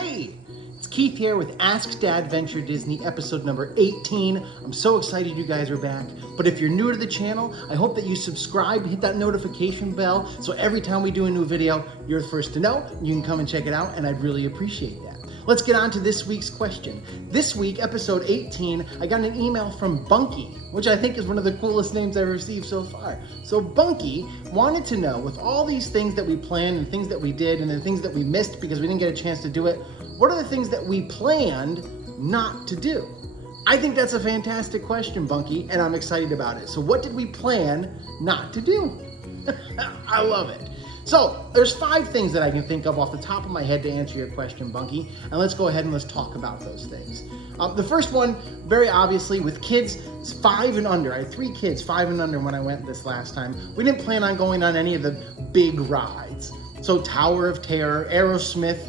Hey, it's Keith here with Ask DADventure Disney episode number 18. I'm so excited you guys are back. But if you're new to the channel, I hope that you subscribe and hit that notification bell so every time we do a new video, you're the first to know. You can come and check it out and I'd really appreciate that. Let's get on to this week's question. This week, episode 18, I got an email from Bunky, which I think is one of the coolest names I've received so far. So Bunky wanted to know, with all these things that we planned and things that we did and the things that we missed because we didn't get a chance to do it, what are the things that we planned not to do? I think that's a fantastic question, Bunky, and I'm excited about it. So what did we plan not to do? I love it. So there's 5 things that I can think of off the top of my head to answer your question, Bunky, and let's go ahead and let's talk about those things. The first one, very obviously, with kids 5 and under. I had 3 kids, 5 and under, when I went this last time. We didn't plan on going on any of the big rides. So Tower of Terror, Aerosmith,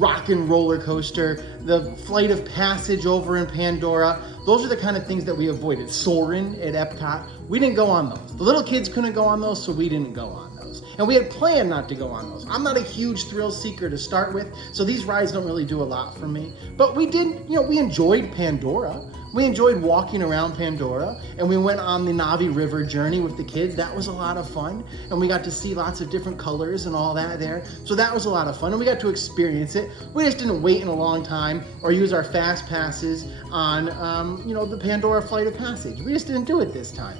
Rock and Roller Coaster, the Flight of Passage over in Pandora. Those are the kind of things that we avoided. Soarin' at Epcot, we didn't go on those. The little kids couldn't go on those, so we didn't go on those. And we had planned not to go on those. I'm not a huge thrill seeker to start with, so these rides don't really do a lot for me. But we did, we enjoyed Pandora. We enjoyed walking around Pandora, and we went on the Navi River journey with the kids. That was a lot of fun, and we got to see lots of different colors and all that there. So that was a lot of fun, and we got to experience it. We just didn't wait in a long time or use our fast passes on, the Pandora Flight of Passage. We just didn't do it this time.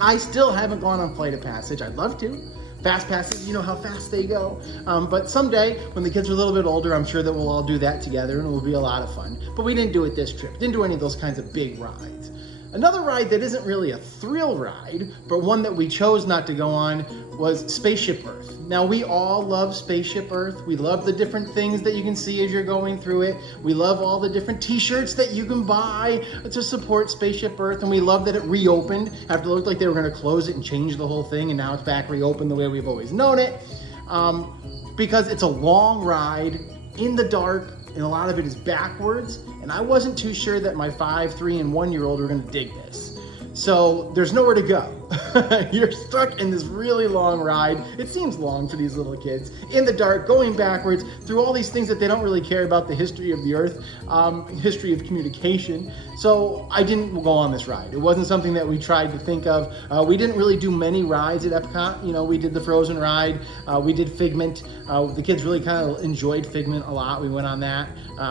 I still haven't gone on Flight of Passage. I'd love to. Fast passes, you know how fast they go. But someday, when the kids are a little bit older, I'm sure that we'll all do that together and it will be a lot of fun. But we didn't do it this trip. Didn't do any of those kinds of big rides. Another ride that isn't really a thrill ride, but one that we chose not to go on, was Spaceship Earth. Now, we all love Spaceship Earth. We love the different things that you can see as you're going through it. We love all the different t-shirts that you can buy to support Spaceship Earth, and we love that it reopened after it looked like they were going to close it and change the whole thing, and now it's back reopened the way we've always known it, because it's a long ride in the dark, and a lot of it is backwards, and I wasn't too sure that my 5, 3, and 1-year-old were gonna dig this. So there's nowhere to go. You're stuck in this really long ride. It seems long for these little kids, in the dark, going backwards through all these things that they don't really care about, the history of the earth, history of communication. So I didn't go on this ride. It wasn't something that we tried to think of. We didn't really do many rides at Epcot. We did the Frozen ride. We did Figment. The kids really kind of enjoyed Figment a lot. We went on that,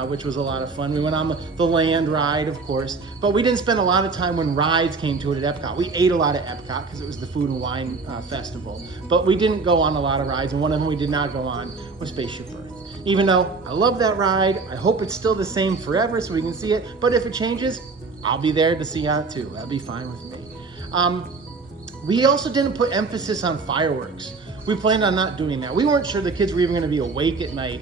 which was a lot of fun. We went on the Land ride, of course, but we didn't spend a lot of time when rides came to it at Epcot. We ate a lot at Epcot because it was the Food and Wine Festival, but we didn't go on a lot of rides, and one of them we did not go on was Spaceship Earth. Even though I love that ride, I hope it's still the same forever so we can see it, but if it changes, I'll be there to see it too. That'll be fine with me. We also didn't put emphasis on fireworks. We planned on not doing that. We weren't sure the kids were even going to be awake at night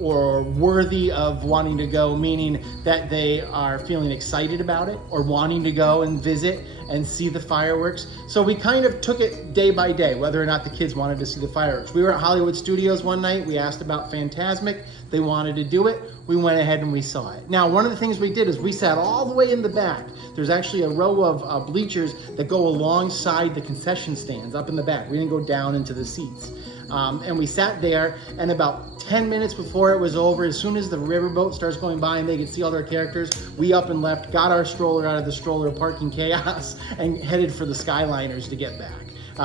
or worthy of wanting to go, meaning that they are feeling excited about it or wanting to go and visit and see the fireworks. So we kind of took it day by day, whether or not the kids wanted to see the fireworks. We were at Hollywood Studios one night. We asked about Fantasmic. They wanted to do it. We went ahead and we saw it. Now, one of the things we did is we sat all the way in the back. There's actually a row of bleachers that go alongside the concession stands up in the back. We didn't go down into the seats. And we sat there, and about 10 minutes before it was over, as soon as the riverboat starts going by and they could see all their characters, we up and left, got our stroller out of the stroller parking chaos, and headed for the Skyliners to get back.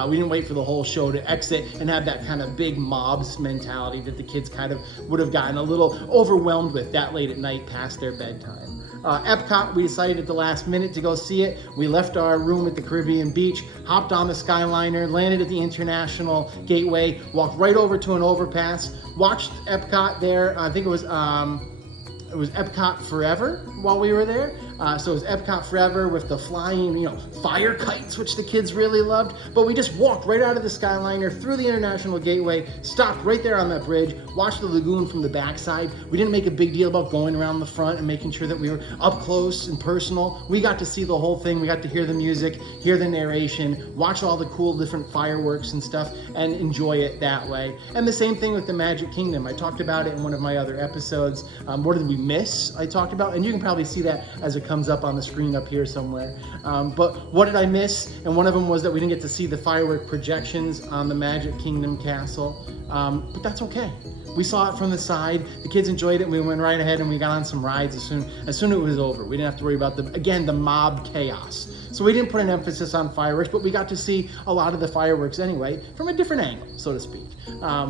We didn't wait for the whole show to exit and have that kind of big mobs mentality that the kids kind of would have gotten a little overwhelmed with that late at night past their bedtime. Epcot, we decided at the last minute to go see it. We left our room at the Caribbean beach, hopped on the Skyliner, landed at the International Gateway, walked right over to an overpass, watched Epcot there. I think it was Epcot Forever while we were there. So it was Epcot Forever with the flying, fire kites, which the kids really loved. But we just walked right out of the Skyliner, through the International Gateway, stopped right there on that bridge, watched the lagoon from the backside. We didn't make a big deal about going around the front and making sure that we were up close and personal. We got to see the whole thing. We got to hear the music, hear the narration, watch all the cool different fireworks and stuff, and enjoy it that way. And the same thing with the Magic Kingdom. I talked about it in one of my other episodes. What did we miss? I talked about, and you can probably see that as it comes comes up on the screen up here somewhere. But what did I miss? And one of them was that we didn't get to see the firework projections on the Magic Kingdom Castle, but that's okay. We saw it from the side. The kids enjoyed it. And we went right ahead and we got on some rides as soon as it was over. We didn't have to worry about the mob chaos. So we didn't put an emphasis on fireworks, but we got to see a lot of the fireworks anyway from a different angle, so to speak,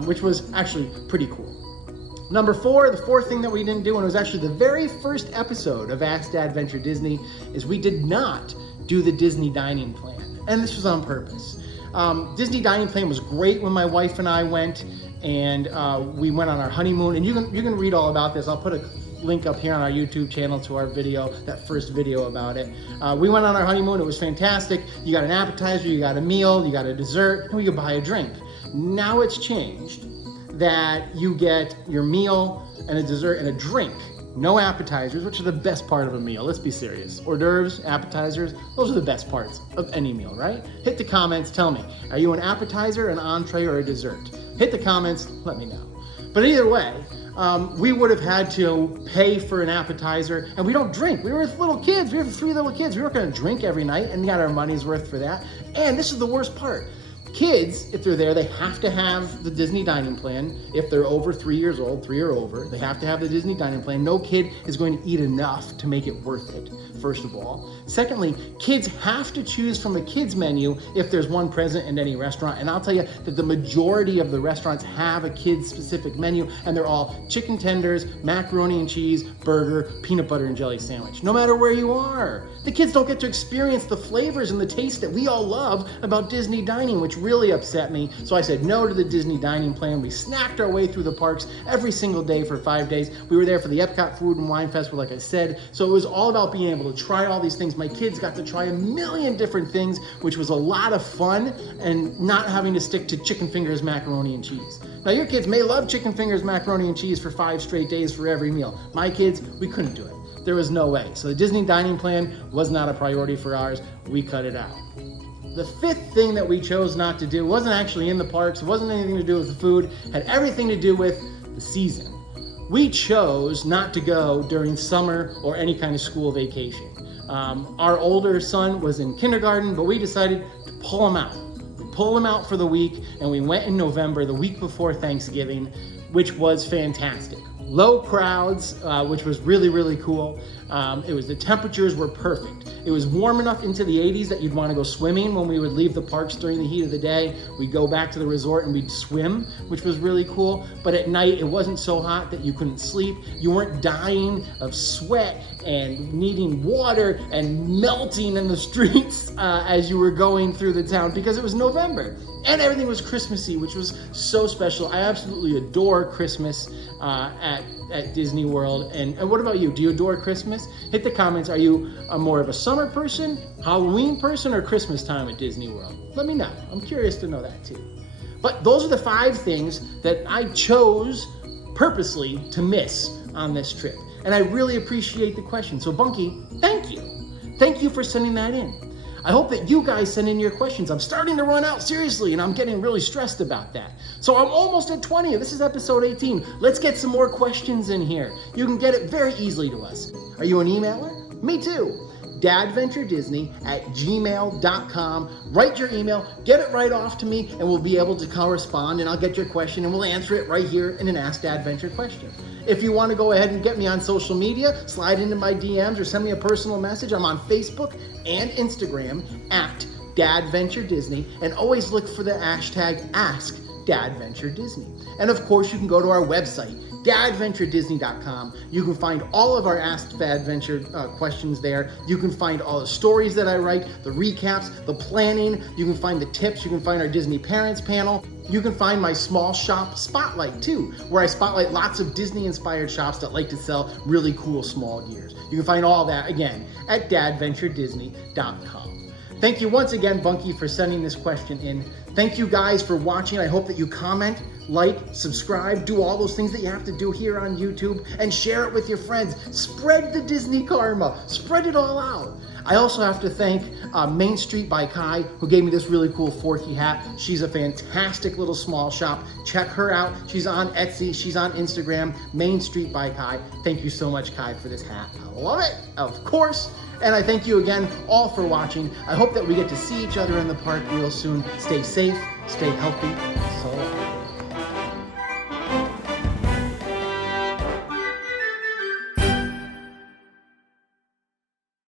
which was actually pretty cool. Number 4, the fourth thing that we didn't do, and it was actually the very first episode of Ask DADventure Disney, is we did not do the Disney dining plan. And this was on purpose. Disney dining plan was great when my wife and I went, and we went on our honeymoon. And you can read all about this. I'll put a link up here on our YouTube channel to our video, that first video about it. We went on our honeymoon. It was fantastic. You got an appetizer, you got a meal, you got a dessert, and we could buy a drink. Now it's changed that you get your meal and a dessert and a drink. No appetizers, which are the best part of a meal. Let's be serious. Hors d'oeuvres, appetizers, those are the best parts of any meal, right? Hit the comments, tell me, are you an appetizer, an entree, or a dessert? Hit the comments, let me know. But either way, we would have had to pay for an appetizer, and we don't drink. We were little kids. We have 3 little kids. We weren't going to drink every night and got our money's worth for that. And this is the worst part. Kids, if they're there, they have to have the Disney dining plan. If they're over 3 years old, 3 or over, they have to have the Disney dining plan. No kid is going to eat enough to make it worth it, first of all. Secondly, kids have to choose from a kids menu if there's one present in any restaurant. And I'll tell you that the majority of the restaurants have a kids specific menu, and they're all chicken tenders, macaroni and cheese, burger, peanut butter and jelly sandwich, no matter where you are. The kids don't get to experience the flavors and the taste that we all love about Disney dining, which really upset me. So I said no to the Disney dining plan. We snacked our way through the parks every single day for 5 days. We were there for the Epcot Food and Wine Festival, like I said. So it was all about being able to try all these things. My kids got to try a million different things, which was a lot of fun, and not having to stick to chicken fingers, macaroni and cheese. Now your kids may love chicken fingers, macaroni and cheese for 5 straight days for every meal. My kids, we couldn't do it. There was no way. So the Disney dining plan was not a priority for ours. We cut it out. The 5th thing that we chose not to do wasn't actually in the parks. It wasn't anything to do with the food. It had everything to do with the season. We chose not to go during summer or any kind of school vacation. Our older son was in kindergarten, but we decided to pull him out. We pulled him out for the week, and we went in November, the week before Thanksgiving, which was fantastic. Low crowds, which was really, really cool. The temperatures were perfect. It was warm enough into the 80s that you'd want to go swimming when we would leave the parks during the heat of the day. We'd go back to the resort and we'd swim, which was really cool. But at night, it wasn't so hot that you couldn't sleep. You weren't dying of sweat and needing water and melting in the streets as you were going through the town, because it was November. And everything was Christmassy, which was so special. I absolutely adore Christmas at Disney World. And what about you? Do you adore Christmas? Hit the comments. Are you more of a summer person, Halloween person, or Christmas time at Disney World? Let me know. I'm curious to know that too. But those are the 5 things that I chose purposely to miss on this trip. And I really appreciate the question. So Bunky, thank you. Thank you for sending that in. I hope that you guys send in your questions. I'm starting to run out, seriously, and I'm getting really stressed about that. So I'm almost at 20. This is episode 18. Let's get some more questions in here. You can get it very easily to us. Are you an emailer? Me too. DADventureDisney@gmail.com. Write your email, get it right off to me, and we'll be able to correspond, and I'll get your question, and we'll answer it right here in an Ask Dadventure question. If you want to go ahead and get me on social media, slide into my DMs or send me a personal message. I'm on Facebook and Instagram at DADventureDisney, and always look for the hashtag Ask DADventureDisney. And of course, you can go to our website, DADventureDisney.com. You can find all of our Ask DADventure questions there. You can find all the stories that I write, the recaps, the planning. You can find the tips. You can find our Disney Parents panel. You can find my small shop spotlight too, where I spotlight lots of Disney-inspired shops that like to sell really cool small gears. You can find all that, again, at DADventureDisney.com. Thank you once again, Bunky, for sending this question in. Thank you guys for watching. I hope that you comment, like, subscribe, do all those things that you have to do here on YouTube, and share it with your friends. Spread the Disney karma. Spread it all out. I also have to thank Main Street by Kai, who gave me this really cool Forky hat. She's a fantastic little small shop. Check her out. She's on Etsy. She's on Instagram. Main Street by Kai. Thank you so much, Kai, for this hat. I love it, of course. And I thank you again all for watching. I hope that we get to see each other in the park real soon. Stay safe, stay healthy. So